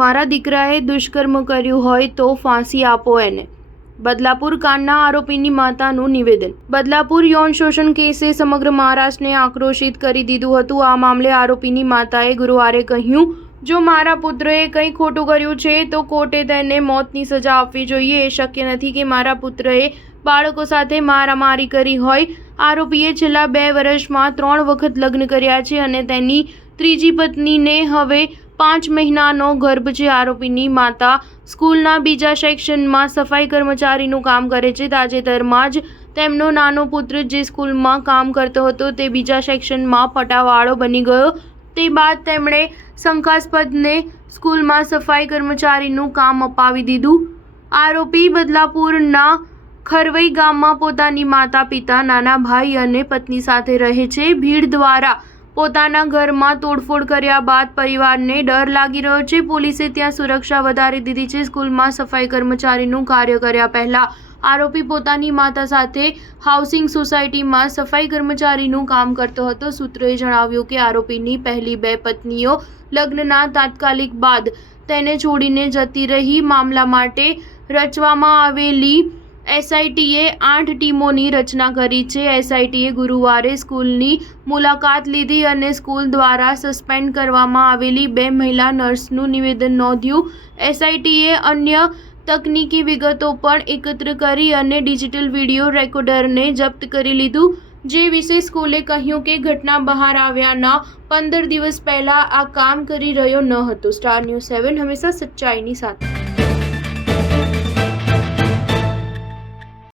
મારા દીકરાએ દુષ્કર્મ કર્યું હોય તો ફાંસી આપો એને. બદલાપુર કાંડના આરોપીની માતાનું નિવેદન. બદલાપુર યૌન શોષણ કેસે સમગ્ર મહારાષ્ટ્રને આક્રોશિત કરી દીધું હતું. આ મામલે આરોપીની માતાએ ગુરુવારે કહ્યું, જો મારા પુત્રએ કંઈ ખોટું કર્યું છે તો કોર્ટે તેને મોતની સજા આપવી જોઈએ. એ શક્ય નથી કે મારા પુત્રએ બાળકો સાથે મારામારી કરી હોય. આરોપીએ છેલ્લા 2 વર્ષમાં 3 વખત લગ્ન કર્યા છે અને તેની ત્રીજી પત્નીને હવે 5 મહિનાનો ગર્ભ છે. આરોપીની માતા સ્કૂલના બીજા સેક્શનમાં સફાઈ કર્મચારીનું કામ કરે છે. તાજેતરમાં જ તેમનો નાનો પુત્ર જે સ્કૂલમાં કામ કરતો હતો તે બીજા સેક્શનમાં પટાવાળો બની ગયો. તે બાદ તેમણે શંકાસ્પદને સ્કૂલમાં સફાઈ કર્મચારીનું કામ અપાવી દીધું. આરોપી બદલાપુરના ખરવઈ ગામમાં પોતાની માતા પિતા, નાના ભાઈ અને પત્ની સાથે રહે છે. ભીડ દ્વારા પોતાના ઘરમાં તોડફોડ કર્યા બાદ પરિવારને ડર લાગી રહ્યો છે. પોલીસે ત્યાં સુરક્ષા વધારી દીધી છે. સ્કૂલમાં સફાઈ કર્મચારીનું કાર્ય કર્યા પહેલા આરોપી પોતાની માતા સાથે હાઉસિંગ સોસાયટીમાં સફાઈ કર્મચારીનું કામ કરતો હતો. સૂત્રોએ જણાવ્યું કે આરોપીની પહેલી 2 પત્નીઓ લગ્નના તાત્કાલિક બાદ તેને છોડીને જતી રહી. મામલા માટે રચવામાં આવેલી એસઆઈટીએ 8 ટીમોની રચના કરી છે. એસઆઈટીએ ગુરુવારે સ્કૂલની મુલાકાત લીધી અને સ્કૂલ દ્વારા સસ્પેન્ડ કરવામાં આવેલી 2 મહિલા નર્સનું નિવેદન નોંધ્યું. એસઆઈટીએ અન્ય તકનીકી વિગતો પણ એકત્ર કરી અને ડિજિટલ વિડીયો રેકોર્ડરને જપ્ત કરી લીધું, જે વિશે સ્કૂલે કહ્યું કે ઘટના બહાર આવ્યાના 15 દિવસ પહેલા આ કામ કરી રહ્યો ન હતો. સ્ટાર ન્યૂઝ 7 હંમેશા સચ્ચાઈની સાથે.